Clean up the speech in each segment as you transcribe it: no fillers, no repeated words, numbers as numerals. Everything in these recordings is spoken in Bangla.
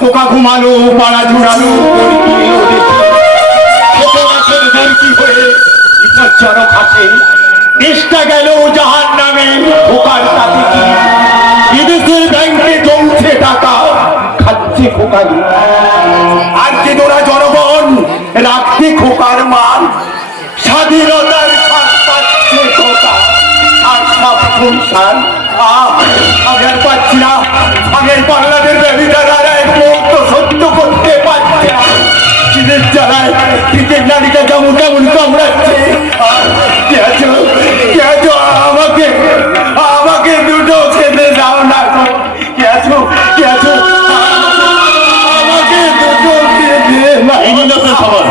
খোকা ঘুমালো, পাড়া ঝুড়ালো, চরক হাসে। দেশটা গেল জাহান নামে, খোকার তাতে কি? বিদেশের ব্যাংকে জমছে টাকা, খাচ্ছে খোকা। আজকে তোরা জনগণ রাখতে খোকার মান, স্বাধীনতার স্বাদ পাচ্ছে খোকা, আর সব সংসার আমি আর পাচ্ছি না। আমি এই বাংলাদেশ ব্যবসার এক মুহূর্ত সহ্য করতে পারছি না। চিনের জ্বালায় পিঠের নারীটা কেমন কেমন কামড়াচ্ছে। আমাকে আমাকে দুটো খেতে দাও না। কে আছো? আমাকে দুটো খেতে খাবার।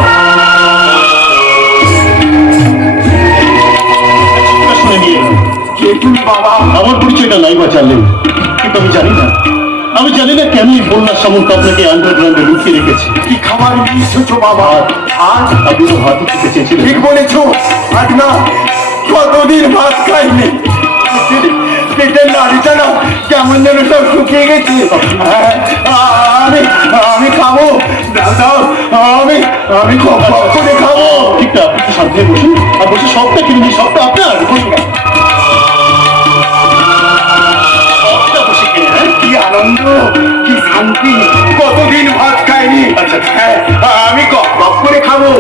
বাবা আমার পরিচয়টা নাই বাঁচালেন, কিন্তু আমি জানি না কেন এই বন্যার সামন্ত আপনাকে আন্ডারগ্রাউন্ডে লুকিয়ে রেখেছি। কি খাবার নিয়েছো বাবা? আজ আপনি তো ভাত খেতে চেয়েছিলেন। ঠিক বলেছো, আজ না কতদিন ভাত খাইনি। পেটের নাড়িটা না কেমন যেন সব শুকিয়ে গেছে। আমি খাবো, আমি করে খাবো। ঠিক না, আপনি সাথে বসুন, আর বসে সবটা কিনে সবটা আপনার। কি আনন্দ, কি শান্তি, কতদিন ভাত খাইনি। হ্যাঁ, আমি কপ করে খাবো।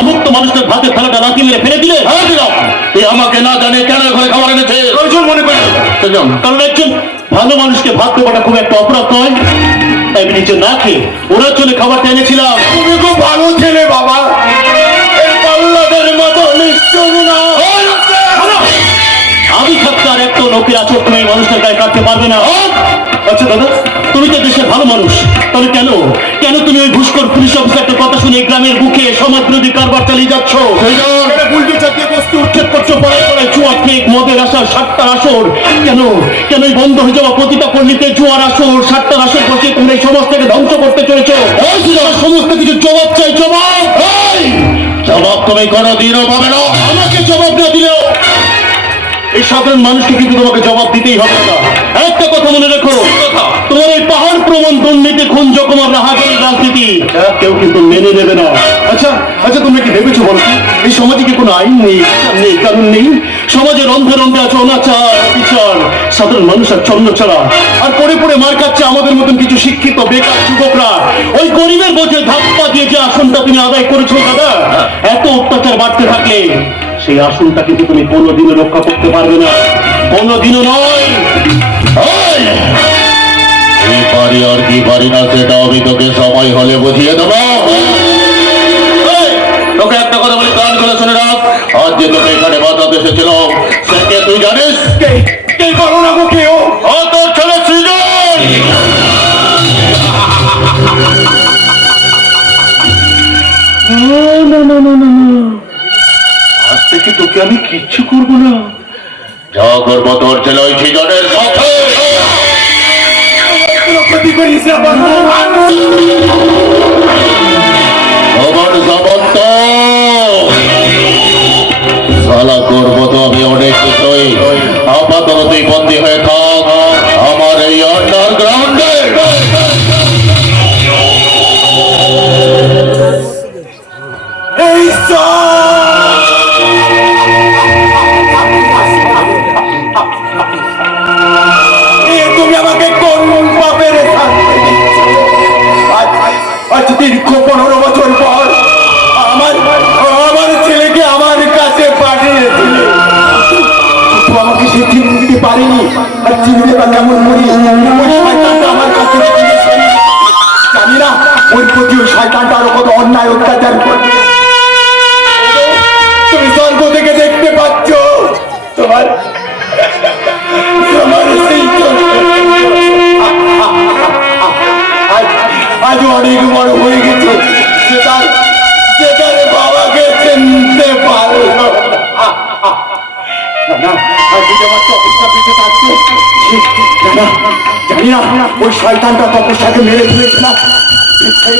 অমুক্ত মানুষের ভাতে থালাটা রাখি মেরে ফেলে দিলে আমাকে না জানে কেন ঘরে খাবার এনেছে প্রয়োজন মনে করি। কারণ একজন ভালো মানুষকে ভাত দেওয়াটা খুব একটা অপরাধ নয়। তাই আমি নিজে না খেয়ে ওরা চলে খাবারটা এনেছিলাম। তুমি খুব ভালো ছেলে বাবা, এই পাল্লাদের মতো নিশ্চয় না। আমি থাকতে আর একটা লোকের আচর তুমি মানুষের গায়ে কাটতে পারবে না। আচ্ছা দাদা, তুমি তো দেশের ভালো মানুষ, তাহলে কেন তুমি ওই ঘুষখোর পুলিশ অফিসারটার কথা শুনে গ্রামের বুকে সমাজ বিরোধী কারবার চালিয়ে যাচ্ছ? উল্টো জাতীয় বস্তু উচ্ছেদ করছো, পড়ায় পড়ায় জুয়া ঠিক মদের আসর, সাতটার আসর। কেন বন্ধ হয়ে যাওয়া প্রতিটা পল্লীতে জুয়ার আসর, সাতটার আসর বসে তুমি এই সমাজ থেকে ধ্বংস করতে চলেছো? সমস্ত কিছু জবাব চাই, জবাব তুমি কোনোদিনও পাবে না। আমাকে জবাব না দিলেও এই সাধারণ মানুষকে কিন্তু তোমাকে জবাব দিতেই হবে না। একটা কথা মনে রেখো, তোমার এই পাহাড় প্রমাণ দুর্নীতি, খুন জখমার রাহাজানি রাজনীতি কেউ কিন্তু মেনে নেবে না। আচ্ছা, তোমরা কি ভেবেছো বলো, এই সমাজে কি কোনো আইন নেই, কানুন নেই? সমাজের রন্ধে রন্ধে আছে অনাচার, বিচার, সাধারণ মানুষ আর চন্ন ছাড়া। আর পড়ে মার খাচ্ছে আমাদের মতন কিছু শিক্ষিত বেকার যুবকরা। ওই গরিবের বোঝে ধাপ্পা দিয়ে যে আসনটা তুমি আদায় করেছো দাদা, এত অত্যাচার বাড়তে থাকলে সেই আসনটা কিন্তু তুমি কোনোদিনও রক্ষা করতে পারবে না, কোনোদিনও নয়। পারি আর কি পারি না সেটা আমি তোকে সময় হলে বুঝিয়ে দেবো। তোকে একটা কথা বলি, কান করে শুনে রাখ। আজ যে তোকে এখানে বাঁচাতে এসেছিল সে কে তুই জানিস? কে করো না গো, কেউ? তোর ছেলে সৃজন। আজ থেকে তোকে আমি কিচ্ছু করবো না, যা করবো তোর ছেলে ওই সৃজনের সাথে। সালা করবো তো আমি অনেক কিছুই। আপাতত তুই বন্দী হয়ে থাক আমার এই আন্ডারগ্রাউন্ডে। তুমি আমাকে কোন পাপের শাস্তি দিচ্ছ? আজ দীর্ঘ 15 বছর পর আমার ছেলেকে আমার কাছে পাঠিয়েছিলে, আমাকে সে চিনি দিতে পারিনি। আর চিনতে বা কেমন করি? ওই শয়তানটা আমার কাছে জানি না ওর প্রতি ওই শয়তানটা আরো কত অন্যায় অত্যাচার করবে। তুমি স্বর্গ থেকে দেখতে পাচ্ছ তোমার আজ অনেক বড় হয়ে গেছে, সেটার বাবাকে চিনতে পারল না। জানি না ওই শয়তানটা তপস্যাকে মেরে ফেলেছে না,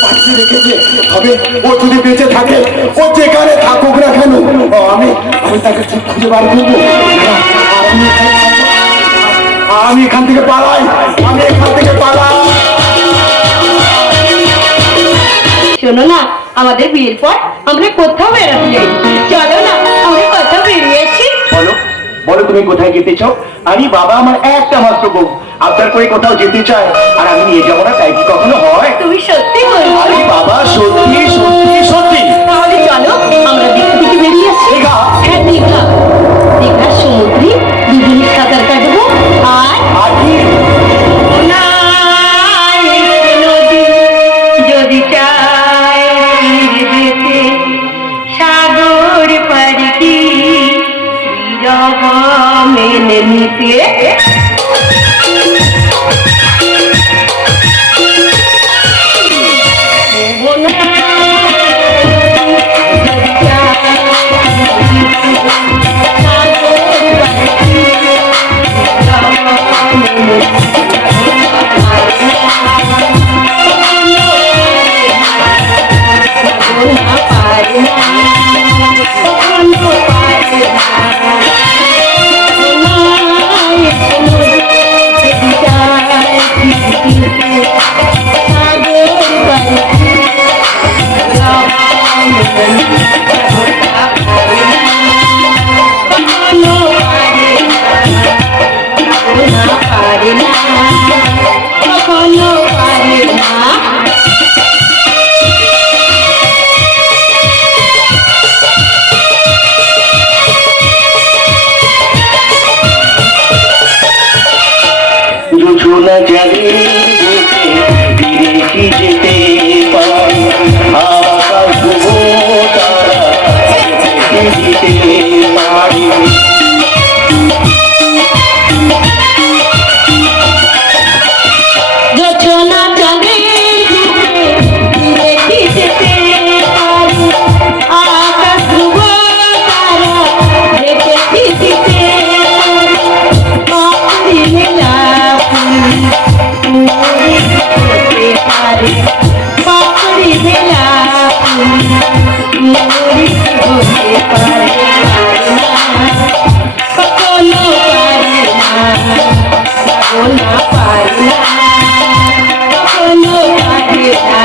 বাঁচিয়ে রেখেছে। তবে ও যদি বেঁচে থাকে, ও যেখানে থাকুক না কেন, আমি তাকে ঠিক খুঁজে বার করবো। আমি এখান থেকে পালাই, আমি এখান থেকে পালাই। শোনো না, আমাদের বিয়ের পর আমরা কোথাও বেড়াতে যাই, চলো না আমরা কোথাও বেরিয়ে আসি। বলো বলো তুমি কোথায় যেতে চাও? আমি বাবা আমার একটা মাত্র বউ, আপনার করে কোথাও যেতে চায় আর আমি নিয়ে যাবো না, তাই কি কখনো হয়? তুমি সত্যি বলছো? আরে বাবা সত্যি সত্যি সত্যি। তাহলে চলো আমরা দীঘা থেকে বেরিয়ে আসি। দীঘা? হ্যাঁ দীঘা, দীঘার সমুদ্রে দুদিন সাঁতার কাটবো আর আজকে নদী যদি চায় যেতে সাগর পাড়ি কি মেনে নিতে। জোছনা জানি ফিরে কি যেতে পাই, আকাশ তারা দিতে পারি। যোচনা চাঁদে দেখি যেতে পারি, আকাশ ধ্রুব তারা দেখে দিতে পারি, মেলা হতে পারে পাপড়ি মেলা হতে পারে না, কখনো পারে না পারে না, কখনো পারে না।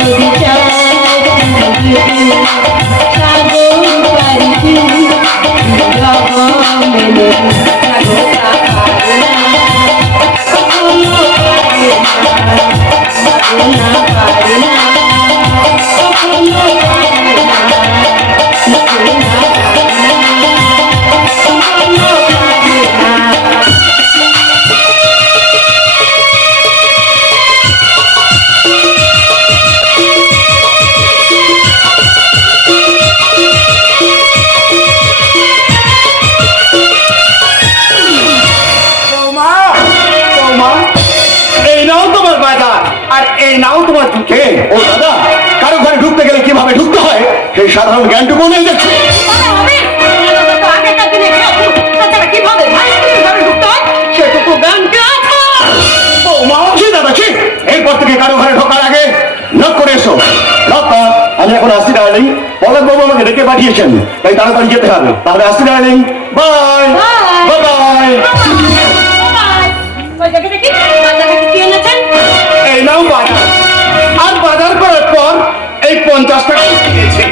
যদি চাই সাগর পারি মেনে পারে না, কখনো পারে না পারে না, কখনো পারে বৌমা, বৌমা, এই নাও তোমার বাজার আর এই নাও তোমার দুধে। ও দাদা, কারো ঘরে ঢুকতে গেলে কিভাবে ঢুকতে হয় সেই সাধারণ জ্ঞানটুকু নেই দেখছি। বৌমা ছি দাদা ছি, এরপর থেকে কারো ঘরে ঢোকার আগে নক করে এসো। লক্ষ্য, আমি এখন আসছি ডার্লিং, পলক বাবু আমাকে ডেকে পাঠিয়েছেন, তাই তাড়াতাড়ি যেতে হবে। তাহলে আসছি ডার্লিং, বাই বাই বাই। এই নাও বাজার, আর বাজার করার পর এই 50 টাকা দিয়েছে।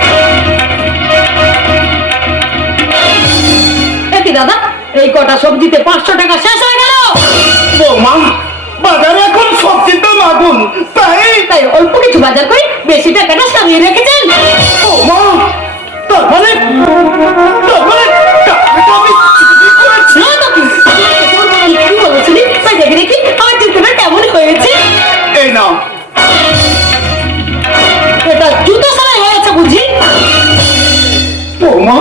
দাদা, এই কটা সবজিতে 500 টাকা শেষ হয়ে গেল। বৌমা, বাজারে এখন সবজির দাম আগুন, তাই অল্প কিছু বাজার করে বেশি টাকাটা সারিয়ে রেখেছেন। বৌমা, তার মানে টাকাটা আমি চুরি করেছি। না তো কি? কি বলেছিলি? দেখে দেখি আমার জুতোটা কেমন হয়েছে। এই নাও। এটা জুতো সারাই হয়েছে বুঝি? বৌমা,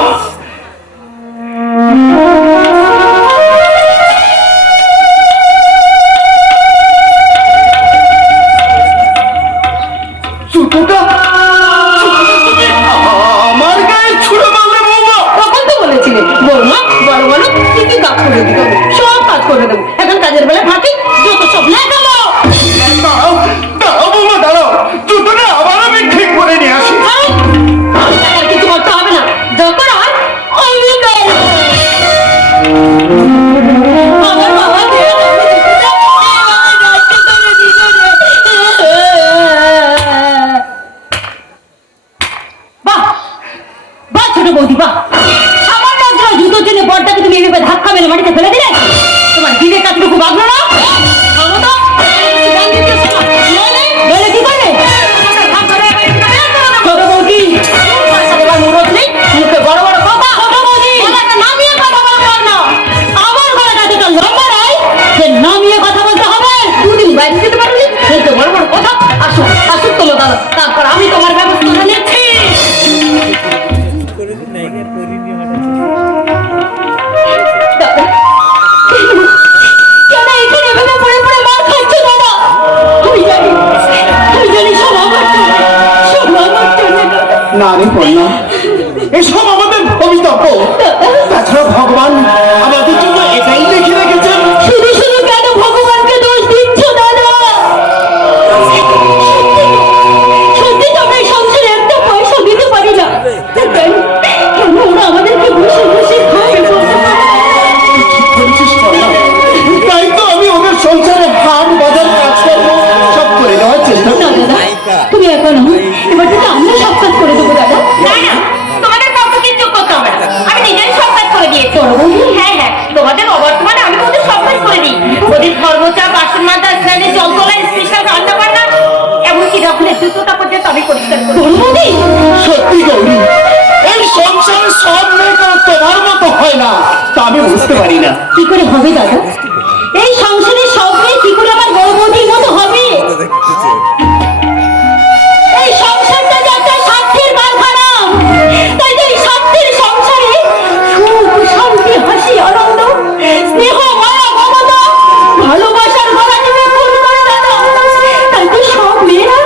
জুতোটা তুমি আমার গায়ে ছুঁড়ে মারলে বৌমা। তখন তো বলেছিলে বৌমা বড় বড় কি কি কাজ করে দিতে হবে, সব কাজ করে দেবো। এখন কাজের বেলা ফাঁকি যত সব লেখাবো। দাঁড়াও দাঁড়াও বৌমা, দাঁড়াও, জুতোটা আবার আমি ঠিক করে নিয়ে আসি। আর কিছু করতে হবে না, যখন আর আমি করবো। ফেলে মাটিতে ফেলে দিলে তোমার দিনের কাজটুকু বাগলো না ভালো তো বলে কি করবে ছোট বৌদি এবার মুরত নেই মুখে বড় বড় কথা ছোট বৌদি নামিয়ে কথা বলতে না আমার গলাটা যেটা লম্বা নয় সে নামিয়ে কথা বলতে হবে দুদিন বাইরে যেতে পারবি সেই তো বড় বড় কথা আসুক আসুক তোমার দাদা তারপর আমি তোমার ব্যবস্থা নিচ্ছি না রে কন্যা, এসব আমাদের ভবিতব্য। তাছাড়া ভগবান আমাদের জন্য এটাই লিখে রেখেছেন। শুধু শুধু কেন ভগবানকে দোষ দিচ্ছ দাদা সত্যি তো আমরা এই সংসারে একটা পয়সা দিতে পারি না কেন ওরা আমাদেরকে বসে বসে খায় ঠিক বলেছিস কন্যা। তাই তো আমি ওদের সংসারে হাট বাজার কাজকর্ম সব করে দেওয়ার চেষ্টা না করি। দাদা তুমি এখন এবার থেকে আমরা সব কাজ করে দেবো দাদা না না তোমাদের কাউকে কিছু করতে হবে না আমি নিজেই সব কাজ করে দিয়েছি হ্যাঁ হ্যাঁ তোমাদের অবর্তমানে আমি তোমাদের সব কাজ করে দিই ওদের ধর্মচা বাসন মাজা স্নানে জল তোলা স্পেশাল রান্না বান্না এমনকি রাহুলের জুতোটা পর্যন্ত আমি পরিষ্কার করি বৌদি সত্যি গৌরী, এই সংসারে সব মেয়েটা তোমার মতো হয় না তা আমি বুঝতে পারি না। কি করে হবে দাদা এই সংসারের সব মেয়ে কি করে আমার বড় বৌদির মতো হবে এই সংসারটা যে একটা স্বার্থের কারখানা তাই তো এই স্বার্থের সংসারে সুখ শান্তি হাসি আনন্দ স্নেহ মায়া মমতা ভালোবাসার গলা টিপে ফুল করে দাদা তাই তো সব মেয়েরা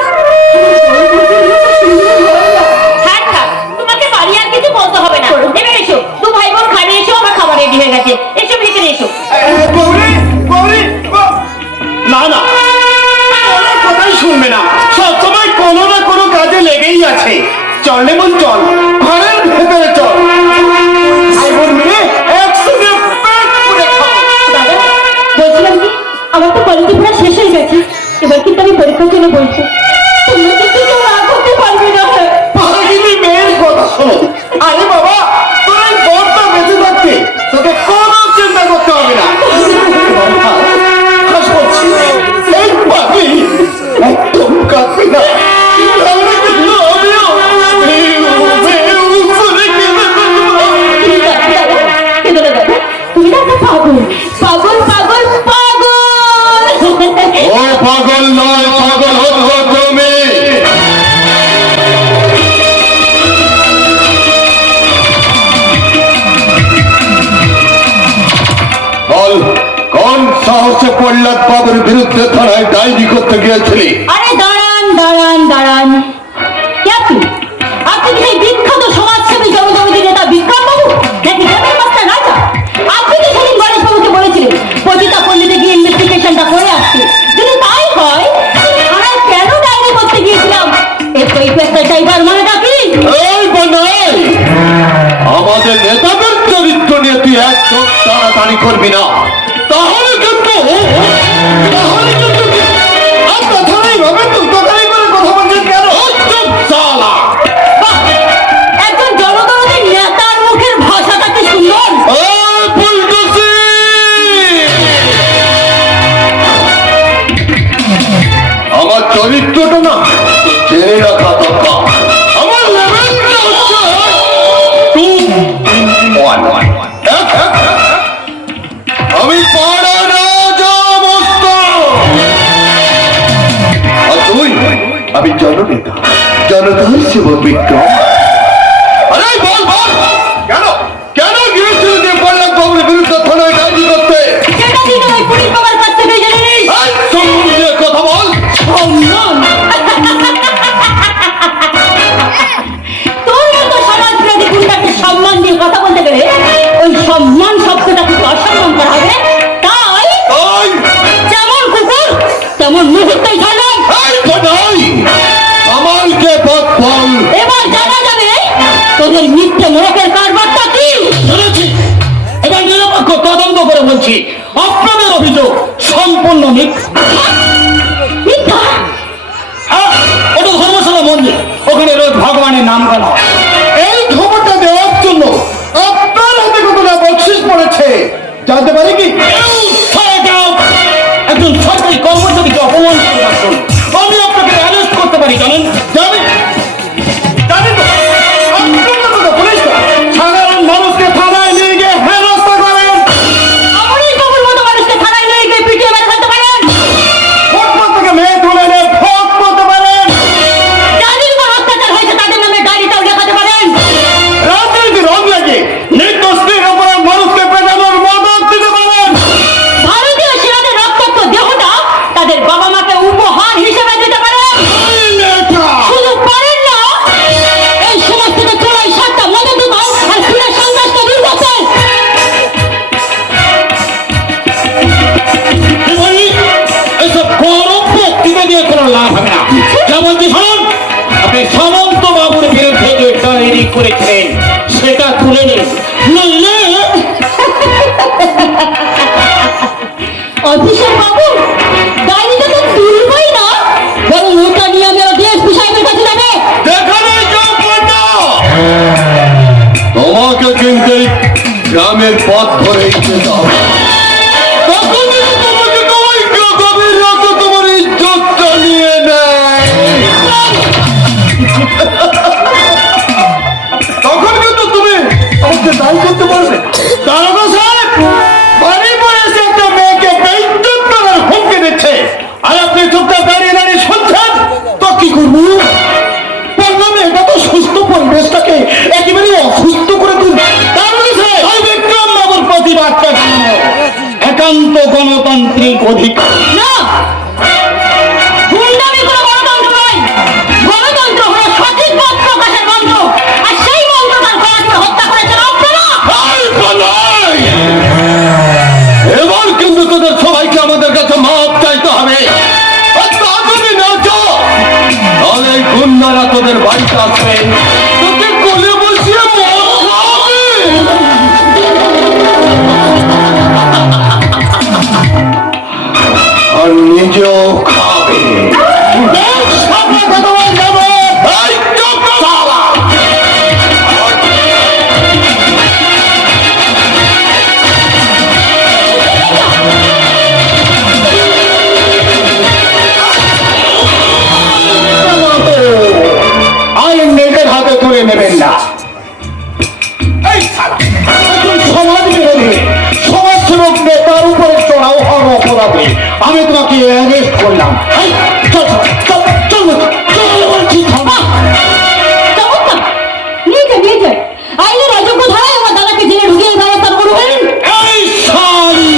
থাক থাক তোমাকে বাড়ি আর কিছু বলতে হবে না নেমে এসো দু ভাই বোন খাবে এসো আমার খাবার রেডি হয়ে গেছে এসো ভিতরে এসো গৌরী, গৌরী, না না কোনো কথাই শুনবে না, সবসময় কোনো না কোনো কাজে লেগেই আছে। চল রে বোন চল, ঘরের ভেতরে চল, ভাই বোন মিলে একসঙ্গে পেট পুড়ে খাবো। দাদা বলছিলাম কি আমার তো কলেজে পড়া শেষ হয়ে গেছে এবার কিন্তু আমি পরীক্ষার জন্য বলছি তোমরা কিন্তু কেউ না করতে পারবে না পাগলি মেয়ের কথা শোনো। আরে বাবা, তোর এই বরটা বেঁচে থাকতে তোকে কোনো চিন্তা করতে হবে না। হাস করছি, এই পাগলি একদম কাঁদবে না। তাহলে কিন্তু আমিও করে কেঁদে ফেলবো। কেঁদো না দাদা তুমি না একটা পাগল পাগল পাগল পাগল ও পাগল নয়, পাগল হতো তুমি। বল, কোন সাহসে প্রহ্লাদ বাবুর বিরুদ্ধে থানায় ডায়েরি করতে গিয়েছিলি? আরে দাঁড়ান দাঁড়ান দাঁড়ান কে আপনি আপনি কি সেই বিখ্যাত সমাজসেবী জনদরদী নেতা বিক্রম বাবু নাকি দেবের মাস্টার রাজা আপনি তো সেদিন গণেশ বাবুকে বলেছিলেন পতিতা পল্লীতে গিয়ে ইনভেস্টিগেশনটা করে আসছে যদি তাই হয় থানায় কেন ডায়েরি করতে গিয়েছিলাম এর তো এই একটা ড্রাইভার মানেটা কি এই বনাই, আমাদের নেতাদের চরিত্র নিয়ে তুই একদম তাড়াতাড়ি করবি না, তাহলে কিন্তু আপনার থানায় ভাবে তো দোকানে করে কথা বলছেন কেন? একদম চালা। বাহ, একজন জনদরদী নেতার মুখের ভাষাটা কি সুন্দর এই বুলডোজি! আমার চরিত্রটা না জেনে রাখা দরকার। আমার লেভেলটা হচ্ছে 2-1-1। আমি পাড়া রাজা মস্তান। আর তুই, আমি জননেতা, জনতার সেবক বিক্রম। আরে বল বল, কেন কেন গিয়েছিল যে প্রহ্লাদ বাবুর বিরুদ্ধে থানায় ডায়েরি করতে? সেটা দিন ওই পুলিশ বাবার কাছ থেকে জেনে নিস এই, সম্মান দিয়ে কথা বল। সম্মান তোর মতো সমাজবিরোধী গুন্ডাকে সম্মান দিয়ে কথা বলতে গেলে ওই সম্মান শব্দটা খুব অসম্মান করা হবে তাই এই, যেমন কুকুর তেমন মুহূর্তেই জানলাম এই বনাই, আমাকে বল বল। এবার জানা যাবে তোদের মিথ্যে মোড়কের কারবারটা কি শুনেছি, এটা নিরপেক্ষ তদন্ত করে বলছি, আপনাদের অভিযোগ সম্পূর্ণ মিথ্যা। মিথ্যা ওটা ধর্মশালা মন্দির, ওখানে রোজ ভগবানের নাম গান হয়। এই খবরটা দেওয়ার জন্য আপনার হাতে কতটা বকশিস পড়েছে দাঁড়াতে পারে কি? একজন সরকারি কর্মচারীকে অপমান করবার জন্য আমি আপনাকে অ্যারেস্ট করতে পারি, জানেন? জানি জানি তো, আপনারা তো পুলিশ না। সাধারণ মানুষকে থানায় নিয়ে গিয়ে হেনস্থা করেন, আমারই কবুল মতো মানুষকে থানায় নিয়ে গিয়ে পিটিয়ে মেরে ফেলতে পারেন। ফুটপাত থেকে মেয়ে তুলে নিয়ে ভোগ করতে পারেন, যাদের উপর অত্যাচার হয়েছে তাদের নামে ডায়েরিটাও লেখাতে পারেন। রাজনীতি রং লাগে নির্দোষ নিরপরাধ মানুষকে পেটানোর মদত দিতে পারেন। ভারতীয় সেনাদের রক্তাক্ত দেহটা তাদের বাবা মাকে উপহার হিসেবে দিতে পারেন। শুধু পারেন না, এই সমাজ থেকে চড়াই সাতটা মদের দোকান আর খুলে সন্ত্রাসকে দূর করতে। এসব গরম বক্তৃতা দিয়ে কোনো লাভ হবে না। যা বলছি শুনুন, আপনি সামন্ত বাবুর বিরুদ্ধে যে ডায়েরি করেছিলেন সেটা তুলে নিন, নইলে অফিসার বাবু, ডায়েরিটা তো তুলবই না, বরং ওটা নিয়ে আমি আমার ডিএসপি সাহেবের কাছে যাবে। যেখানে যাও না, তোমাকে কিন্তু এই গ্রামের পথ ধরে যেতে হবে। তখনই তো তোমাকে ওই গভীর রাতে তোমার ইজ্জতটা নিয়ে নেয়। তখন কিন্তু তুমি আমাকে দায়ী করতে পারবে। দারোগা সাহেব, বাড়ি পরে এসে একটা মেয়েকে বেইজ্জত করার হুমকি দিচ্ছে, আর আপনি চুপচাপ দাঁড়িয়ে দাঁড়িয়ে শুনছেন। তো কি করবো? বললাম এটা তো সুস্থ পরিবেশটাকে একেবারে অসুস্থ করে তুলবে। দারোগা সাহেব, ওই বিক্রম বাবুর প্রতিবাদটা জানানো একান্ত গণতান্ত্রিক অধিকার। না, গুন্ডামি কোনো গণতন্ত্র নয়। গণতন্ত্র হলো সঠিক মত প্রকাশের মন্ত্র, আর সেই মন্ত্রটার গলা টিপে হত্যা করেছেন আপনারা। এই বলাই! এবার কিন্তু তোদের সবাইকে আমাদের কাছে মাপ চাইতে হবে। আর তা যদি না চাও, তাহলে এই গুন্ডারা তোদের বাড়িতে আসবে, তোকে কোলে বসিয়ে মরবে। আর নিজেও খাবে। সামনে কথা বল, যাবো। এই চুপ শালা! আইন নিজের হাতে তুলে নেবেন না। এই শালা, একজন সমাজ বিরোধী সমাজসেবক নেতার উপরে চড়াও হওয়ার অপরাধে আমি তোমাকে অ্যারেস্ট করলাম। এই, চল চল চল চল বলছি, থামা। চমৎকার, নিয়ে যান, নিয়ে যান। আইনের অযোগ্য ধারায় আমার দাদাকে জেলে ঢুকিয়ে এই ব্যবস্থা করবেন। এই শালি,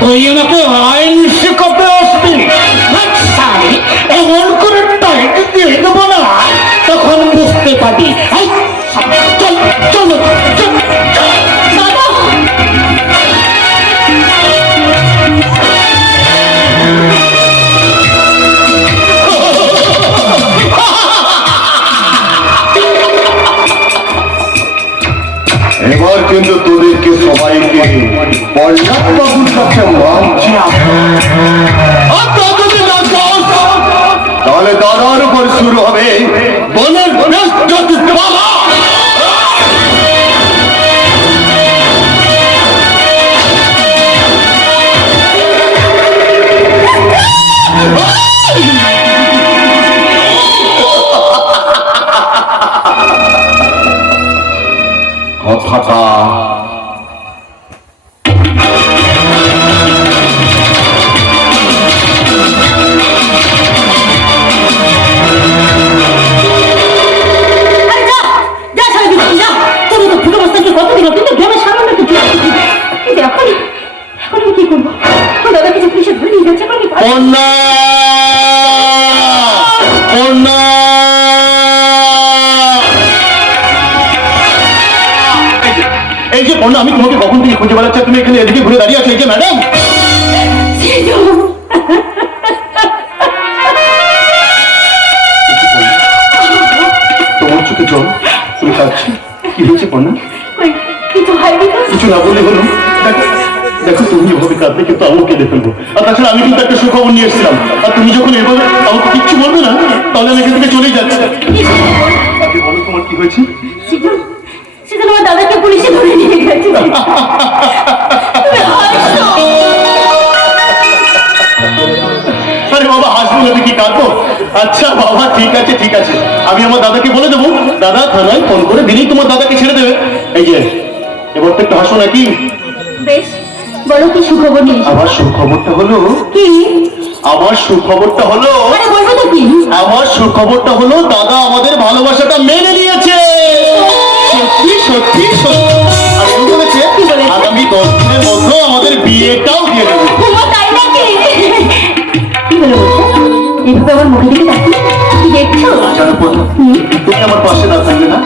তুই আমাকে আইন শিখাতে আসবি? শালি, এমন করে টাইট দিয়ে দেবো না, তখন বুঝতে পারবি। এই, চল চল চল চল। দাদা, এবার কিন্তু তোদেরকে সবাইকে পর্যাপ্ত বাবুর কাছে মানছি। আর তা যদি না চাও, তাহলে দাদার উপর শুরু হবে বনের বেশ পালা। কথাটা আরে যা, যা ছেড়ে দিবি, যা। তোর তো ফুটো বস্তাকে কতদিন হলো, কিন্তু গ্রামের সামনে একটু জল দিবি। কিন্তু এখন আমি কি করবো? তোর দাদাকে যে পুলিশে ধরে নিয়ে যাচ্ছে, এখন আমি পারবো না। কন্যা কন্যা এই যে কন্যা, আমি তোমাকে কখন থেকে খুঁজে বেড়াচ্ছি, তুমি এখানে এদিকে ঘুরে দাঁড়িয়ে আছো। এই যে ম্যাডাম, সেজো, তোমার চোখে জল, তুমি কাঁদছো, কি হয়েছে কন্যা? কই, কিছু হয়নি তো? কিছু না বললে হলো। দেখো দেখো, তুমি যেভাবে কাঁদবে কিন্তু আমিও কেঁদে ফেলবো। আর তাছাড়া আমি কিন্তু একটা সুখবর নিয়ে এসেছিলাম, আর তুমি যখন এভাবে আমাকে কিচ্ছু বলবে না, তাহলে আমি এখান থেকে চলেই যাচ্ছি। আগে বলো তোমার কি হয়েছে? সেজো, সেজো আমার দাদাকে পুলিশে ধরে নিয়ে গেছে। আমি আমার দাদাকে বলে দেবো, দাদা থানায় ফোন করে দিলেই তোমার দাদাকে ছেড়ে দেবে। এই যে এবার তো একটু হাসো নাকি? বেশ, বলো কি সুখবর নিয়ে এসেছো? আমার সুখবরটা হলো, কি? আমার সুখবরটা হলো, আরে বলবো তো কি? আমার সুখবরটা হলো দাদা আমাদের ভালোবাসাটা মেনে নিয়েছে। সত্যি সত্যি সত্যি। আর ও বলেছে কি বলেছে? আগামী 10 দিনের মধ্যে আমাদের বিয়েটাও দিয়ে দেবে। ও তাই নাকি? কি বলে বলছো? এভাবে আমার মুখে দিকে তাকিয়ে কি দেখছো? জানো বন্ধু, তুমি আমার পাশে না থাকলে না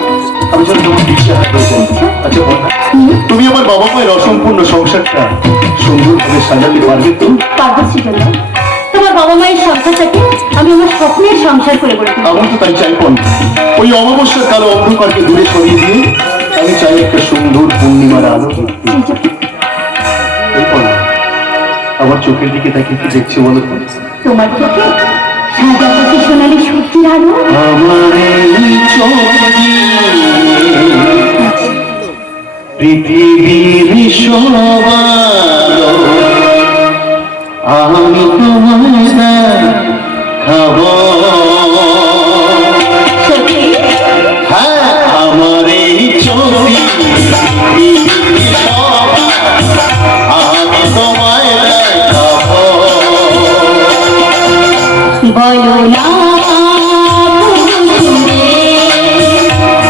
আমি যেন তোমার বিশ্বাস হয়ে যাই। আচ্ছা বন্ধু, তুমি আমার বাবা মায়ের অসম্পূর্ণ সংসারটা সুন্দরভাবে সাজাতে পারবে তো? পারবো সৃজন, তোমার বাবা মায়ের সংসারটাকে আমি আমার স্বপ্নের সংসার করে গড়ে তুলবো। আমার তো তাই চাই বন্ধু, ওই অমাবস্যার কালো অন্ধকারকে দূরে সরিয়ে দিয়ে আমি চাই একটা সুন্দর পূর্ণিমার আলো দেখতে। এই যে, এই বলো, আমার চোখের দিকে তাকিয়ে কি দেখছি বলো তো? তোমার চোখে সাজাপতি সোনালি সূর্যের আলো। আমার এই চোখ দিয়ে পৃথিবীর সব আলো আমি তোমার খাবো। সত্যি? হ্যাঁ, আমার এই চোখ দিয়ে পৃথিবীর সব আলো আমি তোমায় দেখাবো। বলো না পুরুষে,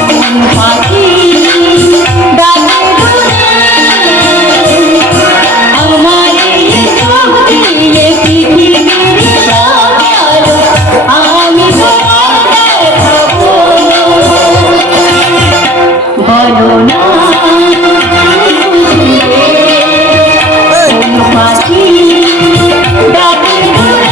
কোন পাখি ডাকে দূরে, আমার এই চোখ দিয়ে পৃথিবীর সব আলো আমি তোমায় দেখাবো। বলো না পুরুষে, কোন পাখি ডাকে দূরে,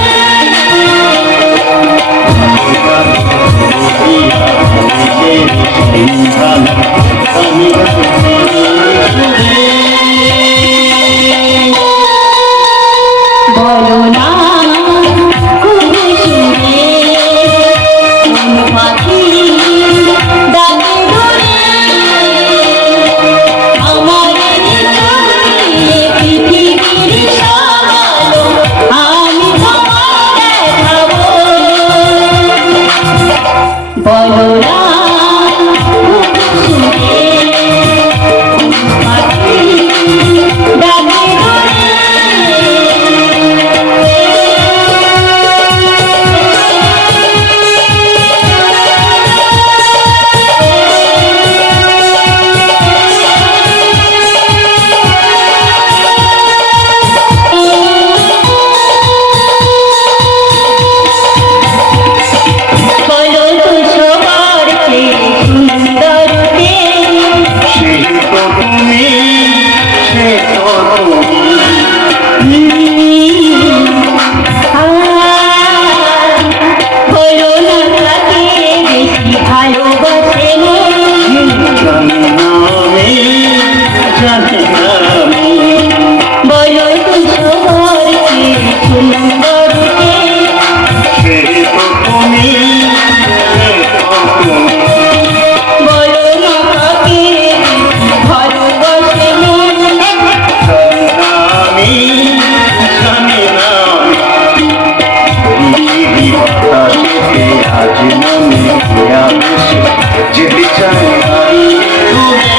বলো না কুসুমে, কোন পাখি ডাকে দূরে, আমার এই চোখ দিয়ে পৃথিবীর সব আলো আমি তোমায় দেখাবো। বলো না কুসুমে, কোন পাখি ডাকে দূরে, বলো তো সবার চেয়ে সুন্দর কে? সে তো তুমি, সে তো তুমি। বলো না তাকে বেশি ভালোবাসে মন? জানি না আমি, জানি না আমি। বলো তো সবার চেয়ে সুন্দর কে? সে তো তুমি, সে তো তুমি। বলো না তাকে বেশি ভালোবাসে মন? জানি না আমি, জানি না আমি। পৃথিবী বাতাসে আজ নামে আকাশে যেতে চাই আমি তুমি।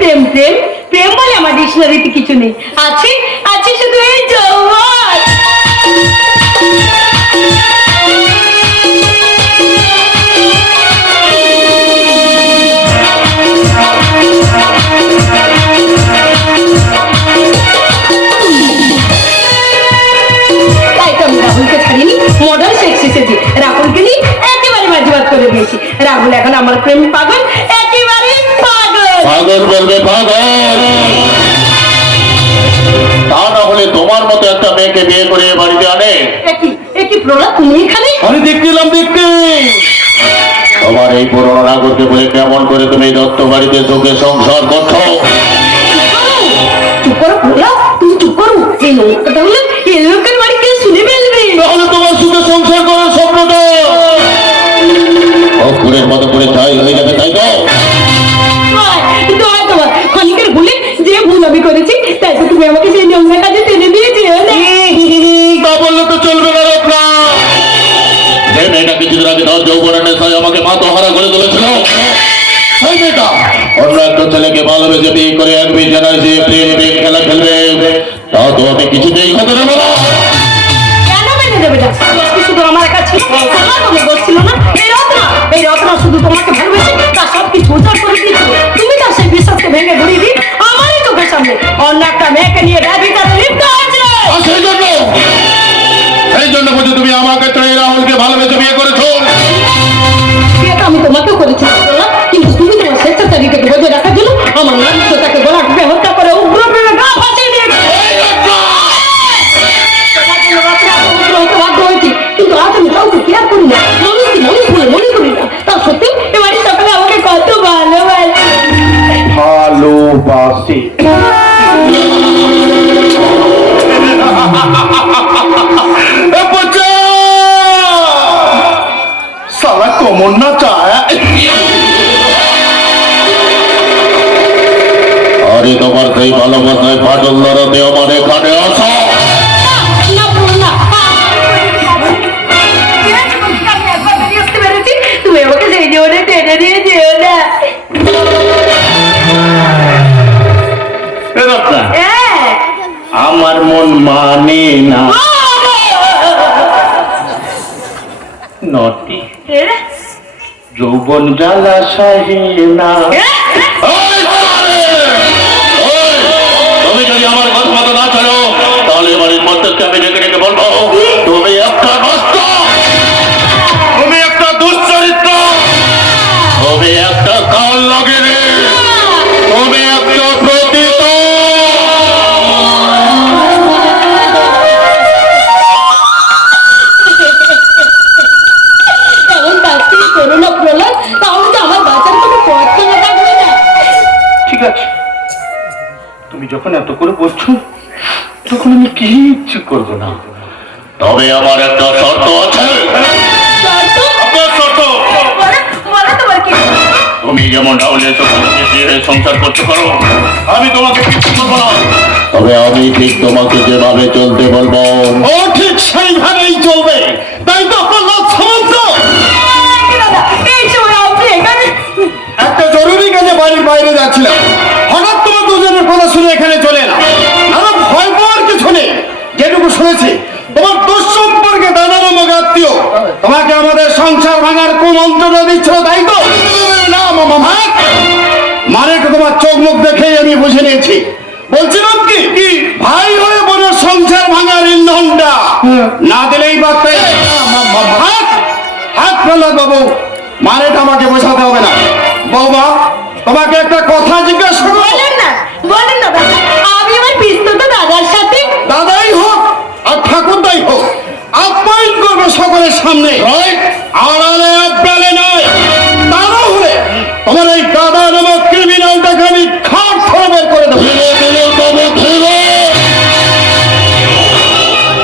প্রেম প্রেম প্রেম বলে আমার ডিকশনারিতে কিছু নেই, আছে আছে শুধু এই যৌবন। তাই তো আমি রাহুলকে ছাড়িনি, মডার্ন সেক্স এসেছি, রাহুলকে নিয়ে একেবারে মাঝবাদ করে দিয়েছি। রাহুল এখন আমার প্রেম পাগল, একেবারে পাগল। পাগল বলবে পাগল, তা না হলে তোমার মতো একটা মেয়েকে বিয়ে করে এ বাড়িতে আনে? একই কি প্রহ্লাদ তুমি এখানে? আমি দেখছিলাম দেখতে তোমার এই পুরনো নাগরকে বলে কেমন করে তুমি দত্ত বাড়িতে চোখে সংসার করছো। চুপ করো প্রহ্লাদ, তুমি চুপ করো। এই লোকটা হলে এই লোকের বাড়ি কে শুনে ফেলবে? তাহলে তোমার সুখে সংসার করার স্বপ্নটা অক্ষরের মতো করে ছাই হয়ে যাবে, তাই তো? কিন্তু হয় তোমার ক্ষণিকের ভুলে যে ভুল আমি করেছি, তাই তো তুমি আমাকে সেই নোংরা কাজে টেনে দিয়েছি। তা বললে তো চলবে না রত্না। যে মেয়েটা কিছুদিন আগে তার যৌবনের নেশায় আমাকে মাথাহারা করে তুলেছিল, সেই মেয়েটা অন্য একটা ছেলেকে ভালোবেসে বিয়ে করে এক বিছানায় যে প্রেম প্রেম খেলা খেলবে, তা তো আমি কিছুতেই হতে দেবো না। কেন মেনে দেবে না? আজকে শুধু আমার কাছে তোমার মনে বসছিল না? এই রত্না শুধু তোমাকে ভালোবেসে তার সব কিছু উজাড় করে দিয়েছিল। তুমি তার সেই বিশ্বাসকে ভেঙে ঘুরিয়ে দিই আমারই চোখের সামনে অন্য একটা মেয়েকে নিয়ে ব্যভিচারে লিপ্ত হয়েছে। আর সেই জন্য বুঝে তুমি আমাকে ছেড়ে রাহুলকে ভালোবেসে বিয়ে করেছো। বিয়েটা আমি তোমাকেও করেছি না, কিন্তু তুমি তোমার স্বেচ্ছাচারিতাকে বজায় রাখার জন্য আমার নারীত্বটাকে গলা টিপে হত্যা করে উগ্র প্রেমে গা ফাঁসিয়ে দিয়েছে। বাধ্য হয়েছি, কিন্তু আজ আমি কাউকে কেয়ার করি না, মানুষকে মানুষ বলে মনে করি না। তা সত্যি এবারে সকালে আমাকে কত ভালোবাসে। ভালোবাসি সারা কমন না চায়। আরে তোমার সেই ভালোবাসায় ফাটল ধরাতে আমার এখানে আসো। না বলো না, তুমি আমাকে সেই জীবনে টেনে দিয়ে যেও না। আমার মন মানে না নটি যৌবন জ্বালা সাহে না। তুমি যদি আমার কথা মতো না চলো, তাহলে বাড়ির প্রত্যেককে আমি ডেকে ডেকে বলবো তুমি একটা নষ্ট, তুমি একটা দুশ্চরিত্র, তুমি একটা কাল লাগে, তুমি একটা প্রতীত। এমন কাজটি করো না প্রহ্লাদ, তাহলে তো আমার বাঁচার কোনো পথ খোলা থাকবে না। ঠিক আছে, তুমি যখন এত করে বলছো তখন আমি কিচ্ছু করবো না। তবে আমার একটা শর্ত আছে। শর্ত? আপনার শর্ত, বলো তোমার কি? তুমি যেমন রাহুলের সঙ্গে বিয়ে সংসার করতে পারো, আমি তোমাকে কিছু বলবো না। তবে আমি ঠিক তোমাকে যেভাবে চলতে বলবো ও ঠিক সেইভাবেই চলবে, তাই তো প্রহ্লাদ সামন্ত? দাদা, এই সময় আপনি এখানে? একটা জরুরি কাজে বাড়ির বাইরে যাচ্ছিলাম, হঠাৎ তোমার দুজনের কথা শুনে এখানে চলে এলাম। আমার ভয় পাওয়ার কিছু নেই, যেটুকু শুনেছি তোমার দুঃসম্পর্কে দাদা নামক আত্মীয় তোমাকে আমাদের সংসার ভাঙার কুমন্ত্রণা দিচ্ছিল, তাই তো? না মামা, মানে তোমার চোখ মুখ দেখেই আমি বুঝে নিয়েছি। বলছিলাম কি ভাই হয়ে বোনের সংসার ভাঙার ইন্ধনটা না দিলেই পারতে। হাত প্রহ্লাদ বাবু, মানেটা আমাকে বোঝাতে হবে না। বৌমা, তোমাকে একটা কথা জিজ্ঞাসা করবো? বলেন না দাদা, আমি আমার পিস্তত দাদার সাথে। দাদাই হোক আর ঠাকুরদাই হোক, আপ্যায়ন করবে সকলের সামনে, আড়ালে আবডালে নয়। তা না হলে তোমার এই দাদা নামক ক্রিমিনালটাকে আমি খাট ধরে বের করে দেবো।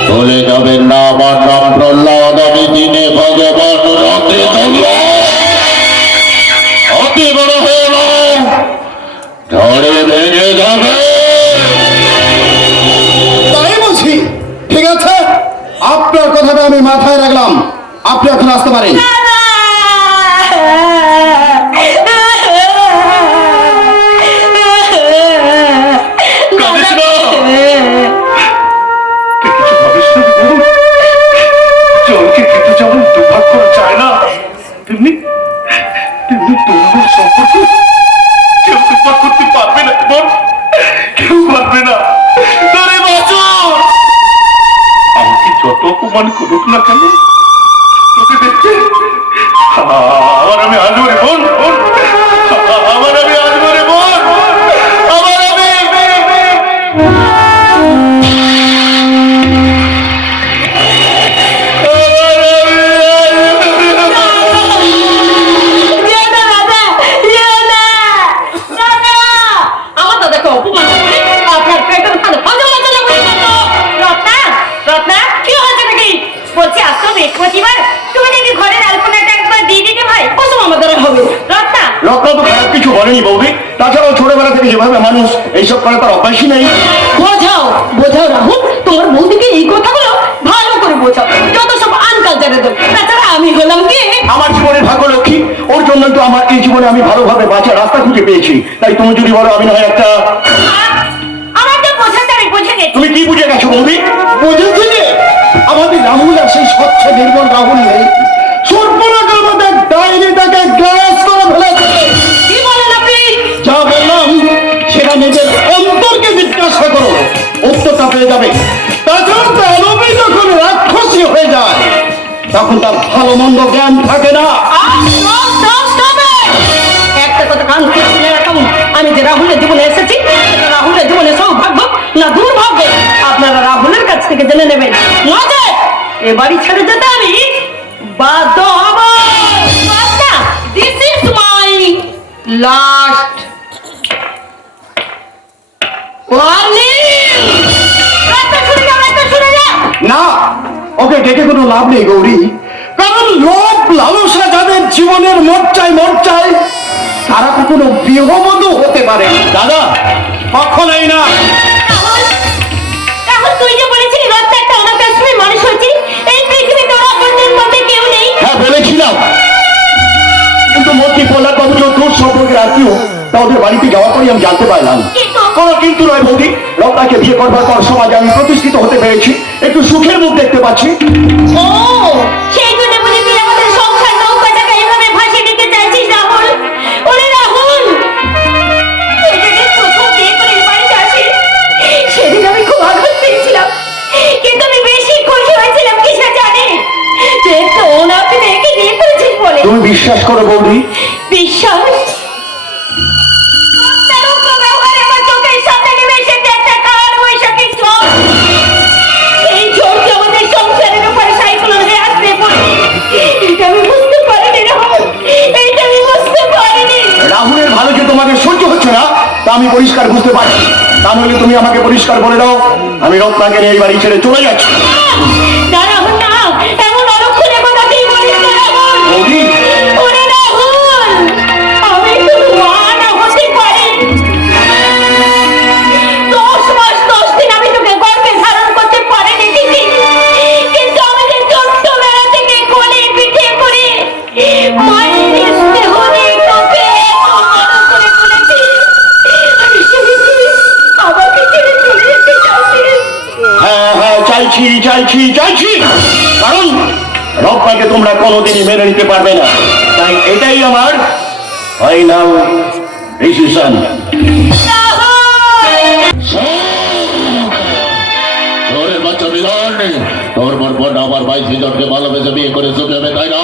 চলে যাবেন না, আমার নাম প্রহ্লাদ, আমি দিনে ভগবান, রাতে অতি বড় হল ঝড়ে ভেঙে যাবে। তাই বলছি, ঠিক আছে, আপনার কথাটা আমি মাথায় রাখলাম। আপনি এখন আসতে পারেন। কাঁদিস না। তুই কিছু ভাবিস না বাবু? জলকে খেতে যেমন দুভাগ করে চায় না, তেমনি তোমার সম্পর্কে কেউ দুভাগ করতে পারবে না, বোন, কেউ পারবে না। তোরে বাঁচন আমাকে যত অপমান করুক না কেন, তোকে দেখতে আবার আমি আসবো রে বোন, আবার আমি আসবো রে বোন, আবার আমি। তো খারাপ কিছু বলেনি বৌদি। তাছাড়াও ছোটবেলা থেকে যেভাবে মানুষ এইসব করে তার অভ্যাসই নেই। বোঝাও বোঝাও রাহুল, তোমার বৌদিকে এই কথাগুলো ভালো করে বোঝাও, যত সব আনকালচারে দেবো। তাছাড়া আমি হলাম কি আমার জীবনের ভাগ্যলক্ষ্মী, ওর জন্য তো আমার এই জীবনে আমি ভালোভাবে বাঁচার রাস্তা খুঁজে পেয়েছি। তাই তুমি যদি বলো আমি নয় একটা, আমার তো বোঝাতে আমি বুঝে গেছি। তুমি কি বুঝে গেছো বৌদি? বুঝেছি যে আমাদের রাহুল আর সেই স্বচ্ছ নির্মল রাহুল নেই, সর্বনাশের মধ্যে ডায়েরিটাকে গ্রাস করে ফেলেছে। কি বলেন আপনি? যা বললাম সেটা নিজের অন্তরকে জিজ্ঞাসা করো, উত্তরটা পেয়ে যাবে। তাছাড়া দানবী যখন রাক্ষসী হয়ে যায় তখন তার ভালো মন্দ জ্ঞান থাকে না। একটা কথা কান খুলে শুনে রাখুন, আমি যে রাহুলের জীবনে এসেছি সেটা রাহুলের জীবনে সৌভাগ্য না দুর্ভাগ্য আপনারা রাহুলের কাছ থেকে জেনে নেবেন। নচেত এ বাড়ি ছেড়ে যেতে আমি বাধ্য হব। This is my last warning. না, ওকে ডেকে কোনো লাভ নেই গৌরী। কারণ লোভ লালসা যাদের জীবনের মোর্চায় তারা কখনো গৃহবধূ হতে পারে না। দাদা কখনোই না। রাহুল, তুই যে বলেছিলি রথটা একটা অনাথ আশ্রমে মানুষ হয়েছে, এই পৃথিবীতে ওরা আপনজন বলতে কেউ নেই। হ্যাঁ বলেছিলাম, কিন্তু মন্ত্রী প্রহ্লাদ বাবু যে দূর সম্পর্কের আত্মীয়, তা ওদের বাড়িতে যাওয়ার পরেই আমি জানতে পারলাম। কিন্তু কোনো কিন্তু নয় বৌদি, রত্নাকে বিয়ে করবার পর সমাজে আমি প্রতিষ্ঠিত হতে পেরেছি, একটু সুখের মুখ দেখতে পাচ্ছি। ও, সেই জন্য বুঝি তুই আমাদের সংসার নৌকাটাকে এইভাবে ভাসিয়ে দিতে চাইছিস রাহুল? ওরে রাহুল, তুই যেদিন প্রথম বিয়ে করে এই বাড়িতে আসিস, সেদিন আমি খুব আঘাত পেয়েছিলাম, কিন্তু আমি বেশি খুশি হয়েছিলাম কিসে জানিস? যে তোর আপনি মেয়েকে বিয়ে করেছিস বলে। তুমি বিশ্বাস করো বৌদি, বিশ্বাস? তার অপব্যবহারে আমার চোখের সামনে নেমে এসেছে একটা কালবৈশাখী ঝড়। এই ঝড়কে আমাদের সংসারের উপরে সাইক্লোন হয়ে আসতে পড়ে। এটা আমি বুঝতে পারিনি রাহুল, এটা আমি বুঝতে পারিনি। রাহুলের ভালো যে তোমাকে সহ্য হচ্ছে না তা আমি পরিষ্কার বুঝতে পারছি। তা নইলে তুমি আমাকে পরিষ্কার বলে দাও, আমি রত্নাকে নিয়ে এই বাড়ি ছেড়ে চলে যাচ্ছি। না রাহুল, না, এমন অলক্ষণে কথা তুই বলিস না রাহুল। বৌদি, ওরে রাহুল, আমি শুধু মা না হতে পারি। 10 মাস 10 দিন আমি তোকে গর্ভে ধারণ করতে পারিনি দিদি, কিন্তু আমাদের ছোট্টবেলা থেকে কোলে পিঠে করে মায়ের স্নেহ নিয়ে তোকে এত বড় করে তুলেছি। আমি শুনেছি আমাকে ছেড়ে চলে যেতে চাইছিস। হ্যাঁ হ্যাঁ চাইছি, কারণ রত্নাকে তোমরা কোনোদিনই মেনে নিতে পারবে না। তাই এটাই আমার ফাইনাল ডিসিশন। শহরের বাচ্চা মিলন, তোর বোন আমার 22 জনকে ভালোবেসে বিয়ে করে সুখে হবে, তাই না?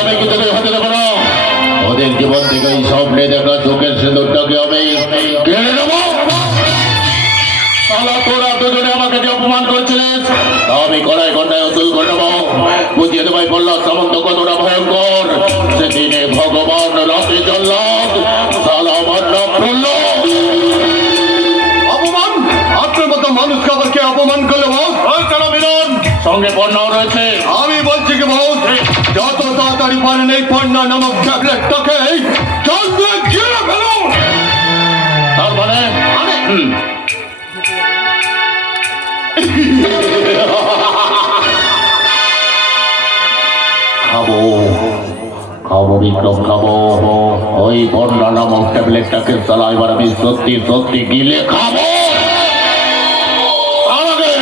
আমি কিন্তু হতে দেবো না। ওদের জীবন থেকে এই স্বপ্নে দেখা চোখের সিঁদুরটাকে আমি কেড়ে নেবো। শালা তোরা দুজনে আমাকে যে অপমান করেছিলিস, তা আমি কড়াই ঘন্টায় অতুল ঘটাবো। বুঝিয়ে দেবাই বলল সামন্ত কতটা ভয়ঙ্কর। সেদিনে ভগবান রাতে জল্লাদ, শালা আমার নাম করলো অপমান। আপনার মতো মানুষকে আবার কে অপমান করলে বস? মিলন সঙ্গে পণ্যাও রয়েছে। আমি বলছি কি বস, যত তাড়াতাড়ি পারেন এই পণ্যা নামক ট্যাবলেটটাকে জল দিয়ে গিলে ফেলুন। তার মানে খাবো বিক্রম, খাবো ওই পণ্যা নামক ট্যাবলেটটাকে চালা। এবার আমি সত্যি গিলে খাবো। তার আগে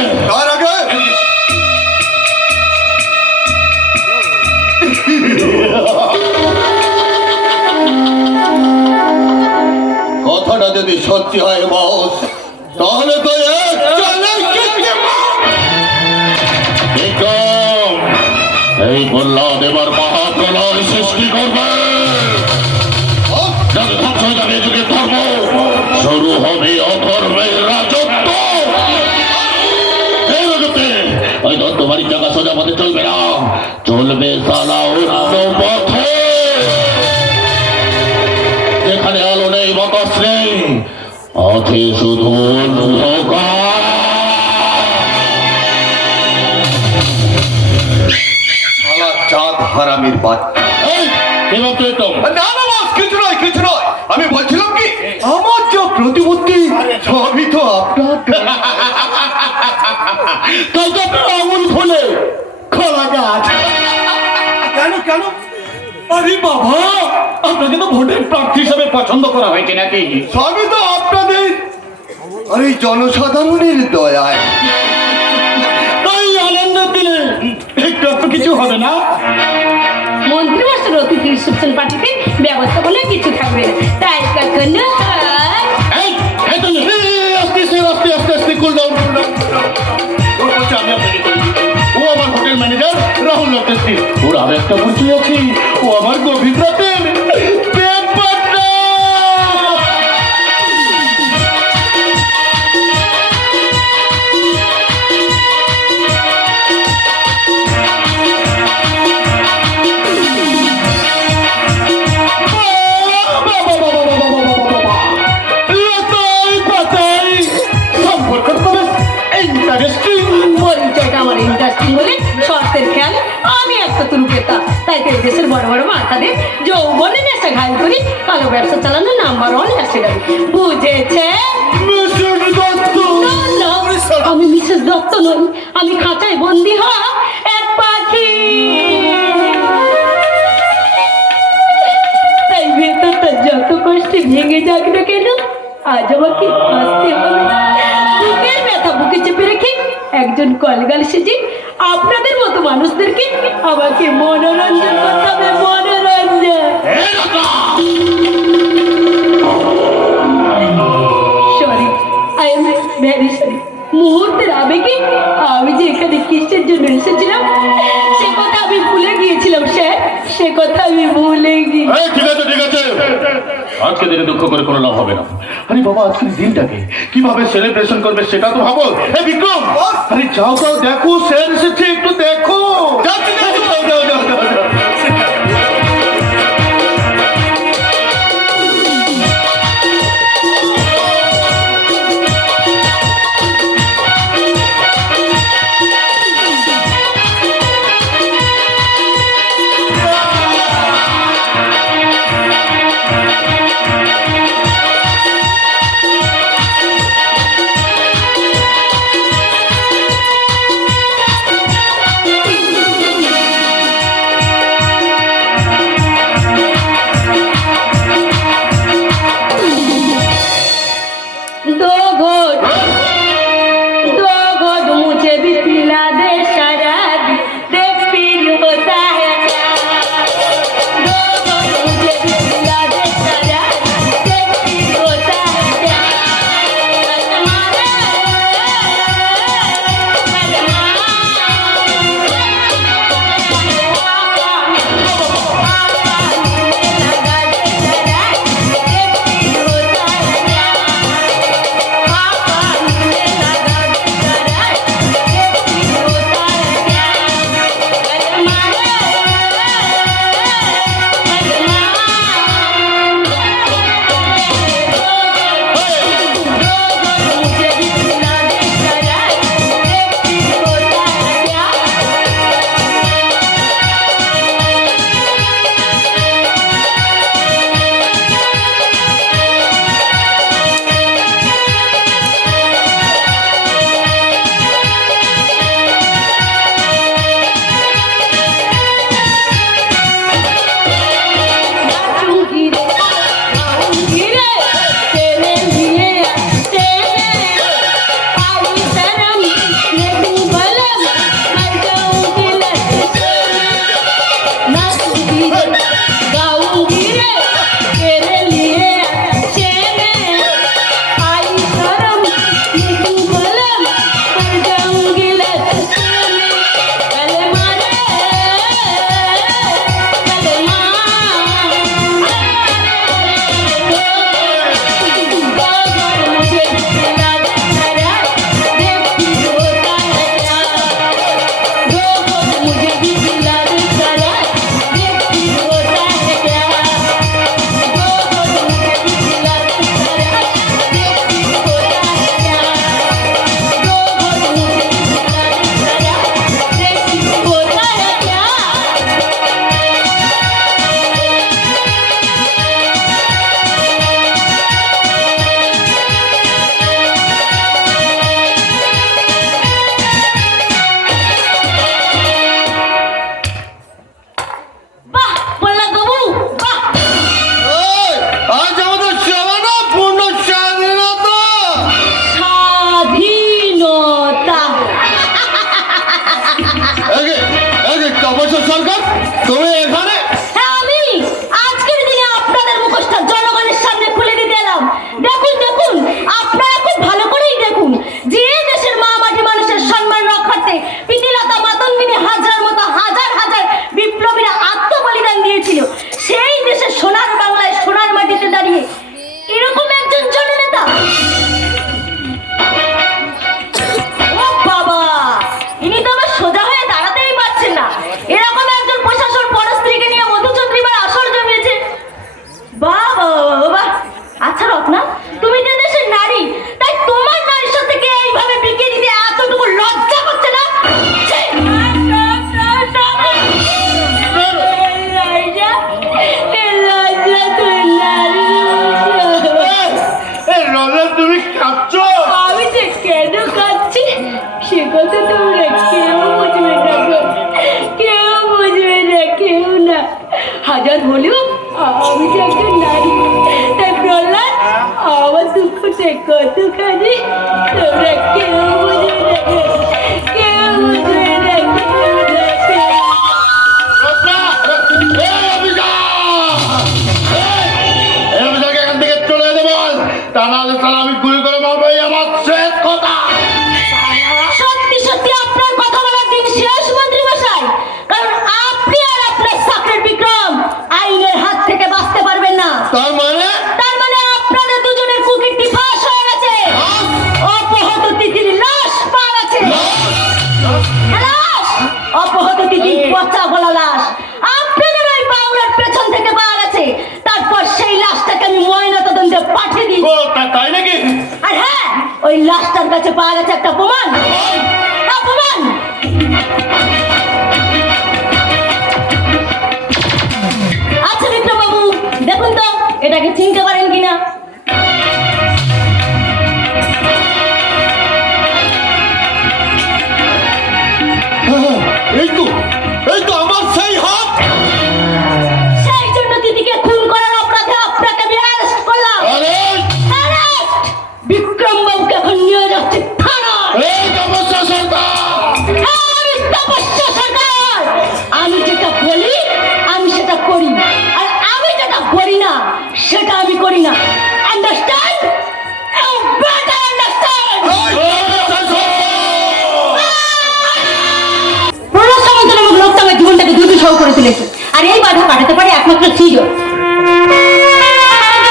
কথাটা যদি সত্যি হয় বস, তাহলে তো এই বললা দেবার মহাপ্রলয় সৃষ্টি করবে। ধ্বংস হয়ে যাবে যুগে ধর্ম, শুরু হবে অধর্মের রাজত্ব। এই জগতে ওই দত্ত বাড়ির জায়গা সোজা পথে চলবে না, চলবে সালা অন্য পথে। যেখানে আলো নেই বাতাস নেই, আছে শুধু অন্ধকার। চাঁদ হারামির বাচ্চা। এই, কি ভাবছো এটা? না না প্রতিপত্তি সবই তো আপনার। তাই তো আপনার আঙুল ফোলে খোলা গাছ। কেন কেন? আরে বাবা, আপনাকে তো ভোটের প্রার্থী হিসাবে পছন্দ করা হয়েছে নাকি? সবই তো আপনাদের আর এই জনসাধারণের দয়ায়। তাই আনন্দের দিনে একটু একটু কিছু হবে না? মন্ত্রী মশাই অতিথি রিসেপশন পার্টিতে ব্যবস্থা বলে কিছু থাকবে না। তাই কখনো এই, এই তো নেই। আস্তে আস্তে আস্তে আস্তে আস্তে কুল ডাউন, কুল ডাউন। ওর হচ্ছে আমি আপনাকে বলি। ও আমার হোটেল ম্যানেজার রাহুল লটেস্টি। ওর আর একটা পরিচয় আছে, ও আমার গভীর রাতের পেট পাটনা। পরিচয়টা আমার ইন্টারেস্টিং বলে শর্তের খেয়াল আমি একটা তুলু পেতাম। তাই তো এই দেশের বড় বড় মাথাদের যৌবনে নেশা ঘায়ল করি কালো ব্যবসা চালানো নাম্বার 1 অ্যাসিডেন্ট। বুঝেছে? না, না, আমি মিসেস দত্ত নই, আমি খাঁচায় বন্দি হওয়া এক পাখি। তাই ভেতরটা যত কষ্টে ভেঙে যাক না কেন আজ আমাকে হাসতে হবে। বুকের ব্যথা বুকে চেপে রেখে একজন কলগাল সেজে আপনাদের মতো মানুষদেরকে আমাকে মনোরঞ্জন করতে হবে। মনোরঞ্জন। Sorry, I am very sorry. মুহূর্তের আবেগে আমি যে এখানে কিসের জন্য এসেছিলাম সে কথা আমি ভুলে গিয়েছিলাম স্যার, সে কথা আমি ভুলে গিয়ে। এই, ঠিক আছে ঠিক আছে, আজকে দিনে দুঃখ করে কোনো লাভ হবে না। আরে বাবা, আজকের দিনটাকে কিভাবে সেলিব্রেশন করবে সেটা তো ভাবো। এই বিক্রম, আরে যাও যাও, দেখো স্যার এসেছে, একটু দেখো। যাও যাও যাও যাও যাও। হক না, তুমি যে দেশের নারী, তাই তোমার নারীর সাথে কে এইভাবে বিকিয়ে দিতে এতটুকু লজ্জা করছে না? ছি! তুমি কাঁদছ? আমি যে কেন কাঁদছি সে কথা তোমরা কেউ বুঝবে না গো। কেউ বুঝবে না, কেউ না। হাজার হলেও আমি যে একজন নারী, তাই প্রহ্লাদ আমার দুঃখটা কতখানি তোমরা কেউ বুঝবে না গো। কেউ বুঝবে না, কেউ না, কেউ না। এখান থেকে চলে যেতে বল, তা নাহলে তাহলে আমি গুলি করে মারবো, এই আমার শেষ কথা। সত্যি সত্যি আপনার কথা বলার দিন শেষ মন্ত্রী মশাই, কারণ আপনি আর আপনার সাকরের বিক্রম আইনের হাত থেকে বাঁচতে পারবেন না। তার মানে আপনাদের দুজনের কুকীর্তি ফাঁস হয়ে গেছে। অপহৃত তিথির লাশ পাওয়া গেছে। লাশ, অপহৃত তিথির পচা গলা লাশ আপনাদের ওই বাংলার পেছন থেকে পাওয়া গেছে। তারপর সেই লাশটাকে আমি ময়নাতদন্তে পাঠিয়ে দিই। তাই নাকি? আর হ্যাঁ, ওই লাশটার কাছে পাওয়া গেছে একটা প্রমাণ। প্রমাণ আচ্ছা বিক্রম বাবু, দেখুন তো এটাকে চিনতে পারেন কিনা। এই তো আমার সেই হাত। সেই জন্য দিদিকে খুন করার অপরাধে আপনাকে আমি অ্যারেস্ট করলাম। Arrest! বিক্রম বাবুকে এখন নিয়ে যাচ্ছে থানায়। এই তপস্যা সরকার, হ্যাঁ, আমি তপস্যা সরকার। আমি যেটা বলি আমি সেটা করি, আর আমি যেটা করি না সেটা আমি করি না। Understand? You better understand! Prahlad Samanta নামক লোকটা আমার জীবনটাকে দুর্বিষহ করে তুলেছে, আর এই বাধা কাটাতে পারে একমাত্র সৃজন।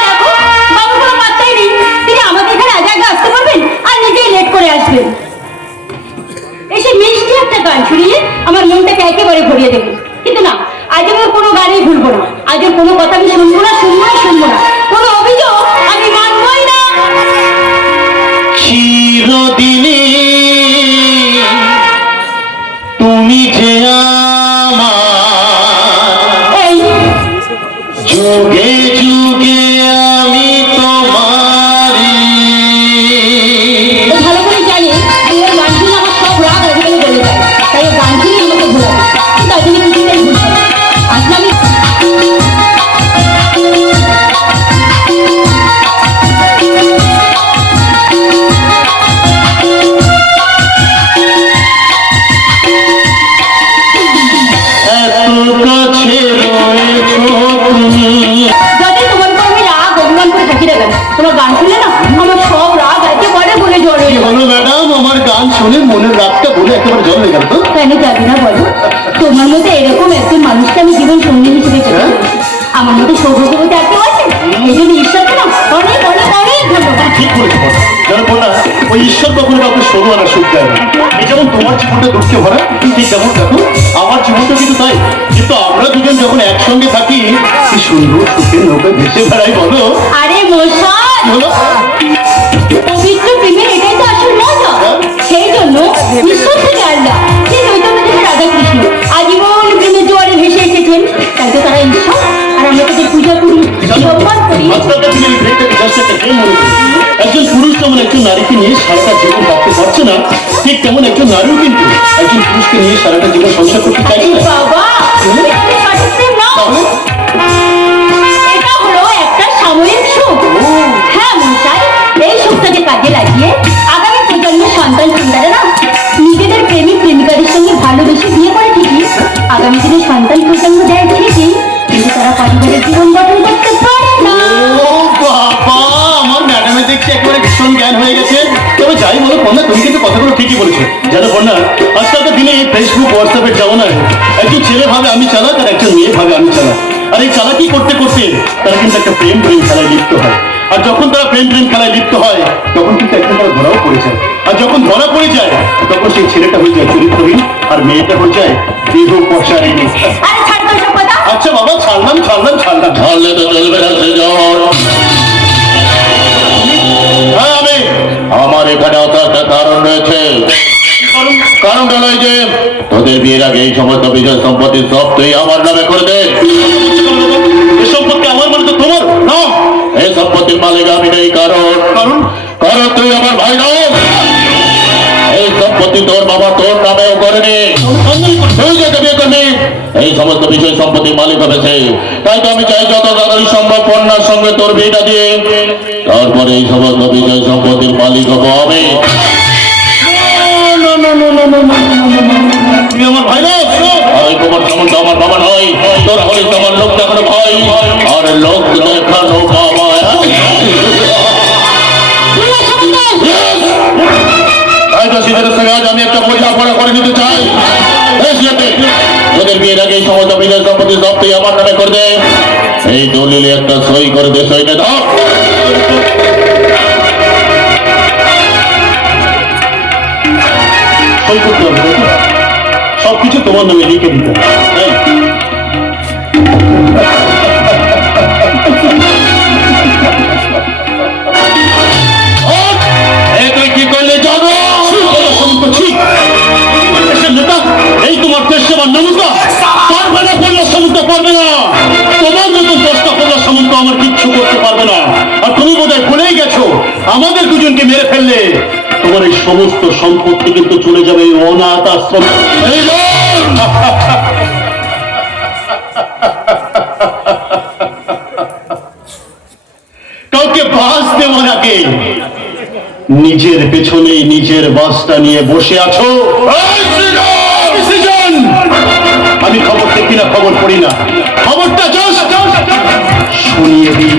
দেখো, বাবুর কোনো পাত্তাই নেই। তিনি আমাদের এখানে আগে আগে আসতে পারবেন আর নিজেই লেট করে আসবেন। এসে মিষ্টি একটা গান শুনিয়ে আমার মনটাকে একেবারে ভরিয়ে দেবে। কিন্তু না, আজ আমি ওর কোনো গানই ভুলবো না। আজ ওর কোনো কথা আমি শুনবো না, শুনবো না, শুনবো না। কোনো অভিযোগ আমি মানবই না। চিরদিনে তুমি যে আমার, এই যুগে যুগে আমি তোমারি। ও ভালো করে জানে যে ওর গান শুনে আমার সব রাগ আজকাল চলে যায়, তাই ও গান শুনে আমাকে ভোলাবে। তাই জন্য কিছুতেই ভুলবো না। আসলে আমি এত কাছে রয়েছো তুমি। যদি তোমার উপর আমি রাগ অভিমান করে থাকি না কেন, তোমার গান শুনে না আমার সব রাগ একেবারে বলে জল হয়ে যাবে। বলো ম্যাডাম, আমার গান শুনে মনের রাতটা বলে একেবারে জল হয়ে গেল তো। কেন যাবি না বলো? তোমার মতো এরকম একজন মানুষকে আমি জীবন সঙ্গী হিসেবে পেতে পেরেছি। আমার মতো সৌভাগ্যবতী আর কেউ আছে? এই জন্য ঈশ্বরকে না অনেক অনেক অনেক ধন্যবাদ। ঠিক বলেছো বলো। যেন বললা, ওই ঈশ্বর কখনো কাউকে সরু আনা সুখ দেয় না। এই যেমন তোমার জীবনটা দুঃখে ভরা, ঠিক যেমন দেখো আমার জীবনটা কিন্তু তাই। কিন্তু আমরা দুজন যখন একসঙ্গে থাকি, কি সুন্দর সুখের নৌকায় ভেসে বেড়াই বলো। আরে মশাই, বলো পবিত্র প্রেমের এটাই তো আসল মজা। সেই জন্য ঈশ্বর থেকে আল্লাহ, সেই চৈতন্য থেকে রাধা কৃষ্ণ আজীবন প্রেমের জোয়ারে ভেসে এসেছেন। তাই তো তারা ঈশ্বর, আর আমরা তাদের পূজা করি, সম্মান করি। আজকালকার দিনে এই ভেদটাকে জাস্ট একটা গেম মনে করি। একজন পুরুষ যেমন একজন নারীকে নিয়ে সারাটা জীবন থাকতে পারছে না, ঠিক তেমন একজন নারীও কিন্তু একজন পুরুষকে নিয়ে সারাটা জীবন সংসার করতে চাইছে না। বাবা, এটা তো সঠিক প্রেম না। এটা হলো একটা সাময়িক সুখ। হ্যাঁ মশাই, এই সুখটাকে কাজে লাগিয়ে আগামী প্রজন্মের সন্তান সন্তানেরা নিজেদের প্রেমিক প্রেমিকাদের সঙ্গে ভালোবেসে বিয়ে করে ঠিকই, আগামী দিনে সন্তান প্রজন্ম দেয় ঠিকই, কিন্তু তারা পারিবারিক জীবন গঠন করতে পারে না। ও বাবা, আমার ম্যাডামে দেখছি একেবারে ভীষণ জ্ঞান হয়ে গেছে। তবে যাই বলো বন্যা, তুমি কিন্তু কথাগুলো ঠিকই বলেছো। জানো বন্যা, আজকালকার দিনে এই ফেসবুক হোয়াটসঅ্যাপের জামানায় একজন ছেলে ভাবে আমি চালাক আর একজন মেয়ে ভাবে আমি চালাক। আর এই চালাকি করতে করতে তারা কিন্তু একটা প্রেম খেলায় লিপ্ত হয়। আর যখন তারা প্রেম খেলায় লিপ্ত হয়, তখন কিন্তু একদিন তারা ধরাও পড়ে যায়। আর যখন ধরা পড়ে যায়, তখন সেই ছেলেটা হয়ে যায় চরিত্রহীন, আর মেয়েটা হয়ে যায় দেহ পশারিণী। আরে ছাড় তো সব কথা। আচ্ছা বাবা, ছাড়লাম ছাড়লাম ছাড়লাম। ছাড়লে তো চলবে না। মালিক আমি নেই, কারণ কারণ তুই আমার ভাই নও। এই সম্পত্তি তোর বাবা তোর নামেও করেনি, তুই যাকে বিয়ে করবি এই সমস্ত বিষয় সম্পত্তির মালিক হবে সে। তাই তো আমি চাই যত তাড়াতাড়ি সম্ভব কন্যার সঙ্গে তোর বিয়েটা দিয়ে তারপরে এই সমস্ত বিষয় সম্পত্তির মালিক হবো আমি। তুমি আমার ভাই নও। আমি তোমার সম্বন্ধে আমার বাবা নয়, তোর হলে তোমার লোক দেখানো ভয় আর লোক দেখানো বাবা। তাই তো সিদ্ধার্থের সঙ্গে আজ আমি একটা বোঝাপড়া করে নিতে চাই। তোদের বিয়ের আগে এই সমস্ত বিজয় সম্পত্তি সব তুই আমার নামে করে দে। এই দলিলে একটা সই করে দে, সইটা দাও। সই করতে হবে, সবকিছু তোমার নামে লিখে দিতে হবে। এই তুই কি করলে জানো? এই তোমার পেশাবার নমুনা পারবে না, কন্যা সমুদ্র পারবে না। তোমার মতন 10টা কন্যা সমুদ্র আমার কিচ্ছু করতে পারবে না। আর তুমি বোধহয় ভুলেই গেছো, আমাদের দুজনকে মেরে ফেললে তোমার এই সমস্ত সম্পত্তি কিন্তু চলে যাবে এই অনাথ আশ্রম। কাউকে বাস দেওয়ার আগে নিজের পেছনেই নিজের বাসটা নিয়ে বসে আছো। আমি খবর দেখি না, খবর পড়ি না, খবরটা শুনিয়ে দিই।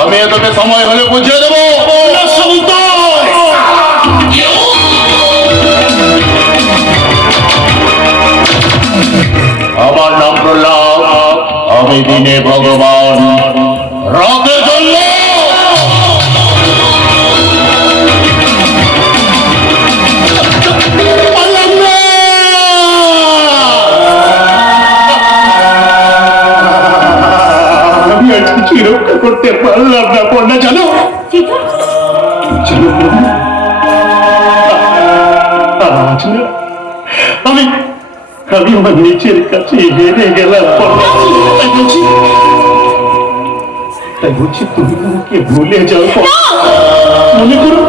আমি তোকে সময় হলে বুঝিয়ে দেবো। আমার নাম প্রহ্লাদ, আমি দিনে ভগবান, রাতে জন্য আমি আজ কিছু রক্ষা করতে পারলাম না কন্যা, জানো জানো আজ না আমি আমি আমার নিচের কাছে হেরে গেলাম। তাই বলছি তুমি আমাকে ভুলে যাও। মনে করো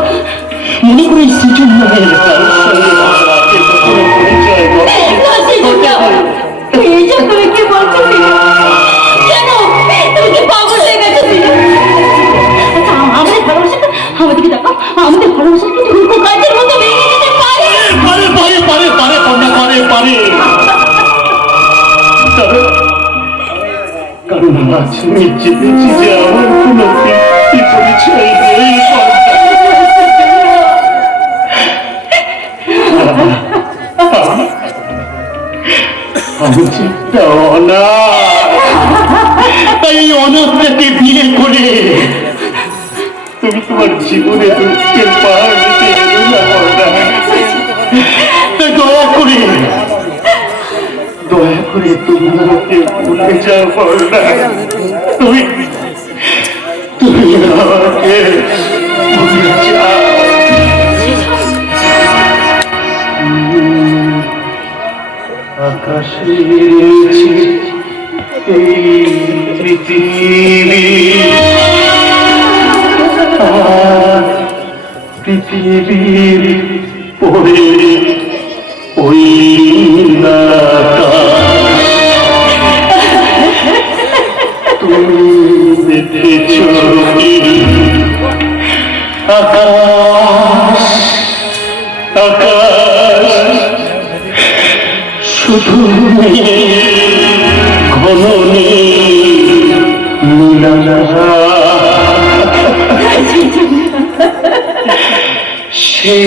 এই সৃজন নামের কারোর সঙ্গে আমার আগের কখনো পরিচয় তুমি কি বলছো? কেন তুমি কি পাগল হয়ে গেছো? আমাদের ভালোবাসাটা আমাদেরকে দেখো, আমাদের ভালোবাসা কিন্তু উল্টো কাজের মতো ভেঙে যেতে পারে। পারে পারে পারে পারে কন্যা পারে পারে। কারণ আজ আমি জেনেছি যে আমার কোনো ব্যক্তি পরিচয় নেই। আমি চিন্তা তাই অনাথটাকে বিয়ে করে তুমি তোমার জীবনে দুঃখের পাহাড় দিতে এলো না কন্যা। তাই দয়া করে তুমি আমাকে ভুলে যাও কন্যা। তুমি আমাকে ভুলে যাও। আকাশের নিচে এই পৃথিবী আর পৃথিবীর পরে ওই তুমি দেখেছ আকাশ আকাশ শুধু ঘন সেই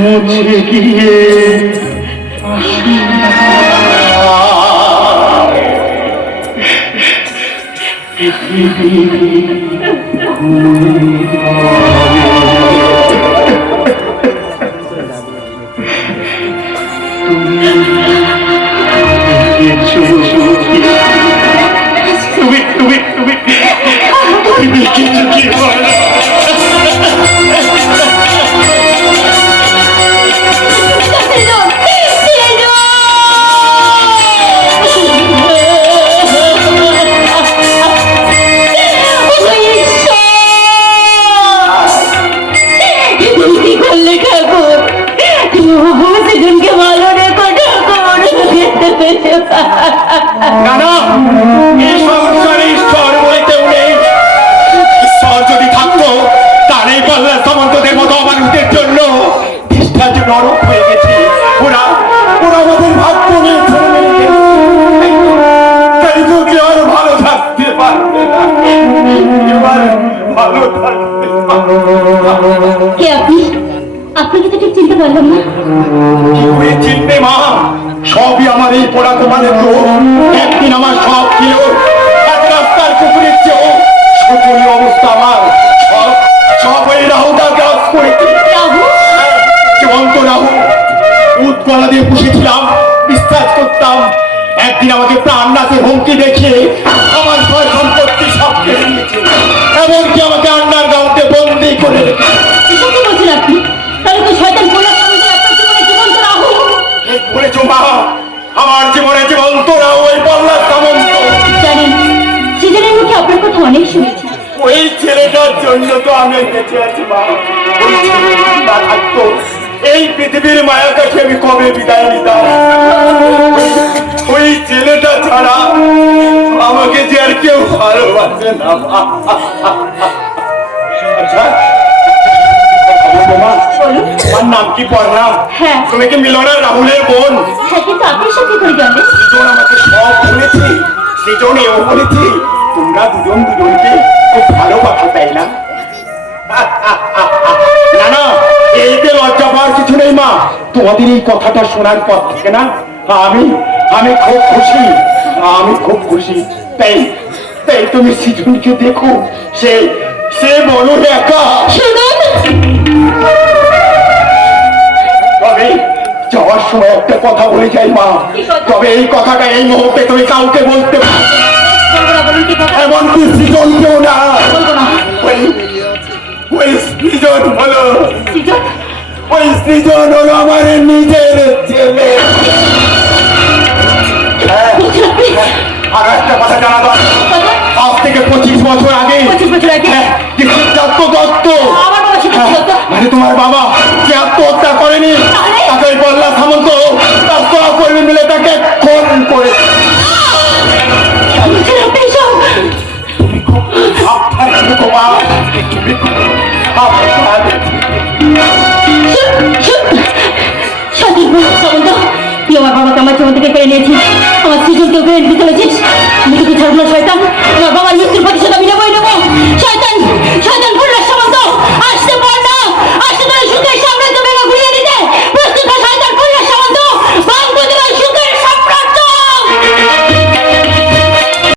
মুছে গিয়ে এই সংসারে ঈশ্বর বলে কেউ নেই। ঈশ্বর যদি থাকতো তাহলে এই পাল্লা সামন্তদের মতো অমানুষদের জন্য দেশটা যে নরক হয়ে গেছে। ওরা ওরা আমাদের ভাগ্য নিয়ে ছেড়ে মেরে গেছে। তাই তো কেউ আর ভালো থাকতে পারবে না, কেউ আর ভালো থাকতে পারবে না। কে আপনি? আপনাকে তো ঠিক চিনতে পারলাম না। কি করে চিনবে মা? সবই আমার এই পোড়া তোমাদের তো। একদিন আমার সব ছিল, আজ রাস্তার কুকুরের চেয়েও শোচনীয় অবস্থা আমার। সব সব ওই রাহুটা গ্রাস করেছে। রাহু? জীবন্ত রাহু। দুধ গলা দিয়ে পুষেছিলাম, বিশ্বাস করতাম। একদিন আমাকে প্রাণ নাশে হুমকি দেখিয়ে আমার ঘর সম্পত্তি সব কেড়ে নিয়েছে। এমনকি আমাকে আন্ডার গ্রাউন্ডে বন্দি করে রেখেছে। এসব কি বলছেন আপনি? তাহলে তো শয়তান পোলা সামনে আপনার জীবনে জীবন্ত রাহু। ঠিক বলেছো মা, আমার জীবনে জীবন্ত রাহু ওই পল্লা সামন্ত। জানেন, সিজনের মুখে আপনার কথা অনেক শুনেছি। ওই ছেলেটার জন্য তো আমি বেঁচে আছি মা। ওই ছেলেটা না থাকতো এই পৃথিবীর মায়া কাছে আমি কবে বিদায় নিতাম। ওই ছেলেটা ছাড়া আমাকে যে আর কেউ ভালোবাসে না মা। আচ্ছা মা, তোমার নাম কি পড়লাম? হ্যাঁ। তুমি কি মিলনের রাহুলের বোন? হ্যাঁ, কিন্তু আপনি সব কি করে জানলেন? সৃজন আমাকে সব বলেছি, সৃজন এও বলেছি তোমরা দুজন দুজনকে খুব ভালোবাসো, তাই না? না না, এইতে লজ্জা পাওয়ার কিছু নেই মা। তোমাদের এই কথাটা শোনার পর থেকে না আমি আমি খুব খুশি, আমি খুব খুশি। তাই তাই তুমি সৃজনকে দেখো, সে সে বলো একা। শুনুন, তবে যাওয়ার সময় একটা কথা বলে যাই মা, তবে এই কথাটা এই মুহূর্তে তুমি কাউকে বলতে পারো না। বলবো না, বলুন কি কথা? এমনকি সৃজনকেও না। বলবো না। ওই সৃজন হলো, সৃজন? ওই সৃজন হলো আমার নিজের ছেলে। হ্যাঁ, বলছেন আপনি? আর একটা কথা জানা দরকার। কথা? আজ থেকে 25 বছর আগে 25 বছর আগে? হ্যাঁ, যে সিদ্ধার্থ দত্ত, আমার বাবা সিদ্ধার্থ দত্ত? মানে তোমার বাবা যে আত্মহত্যা করেনি, তাহলে? তাকে ওই পল্লা সামন্ত তার সহকর্মী মিলে তাকে খুন করে। বলছেন আপনি এসব? সাবধানে থেকো মা, তুমি খুব সাবধানে থেকো। তুই আমার বাবাকে আমার জীবন থেকে কেড়ে নিয়েছিস, আমার সৃজনকেও কেড়ে নিতে চলেছিস। আমি তোকে ছাড়বো না।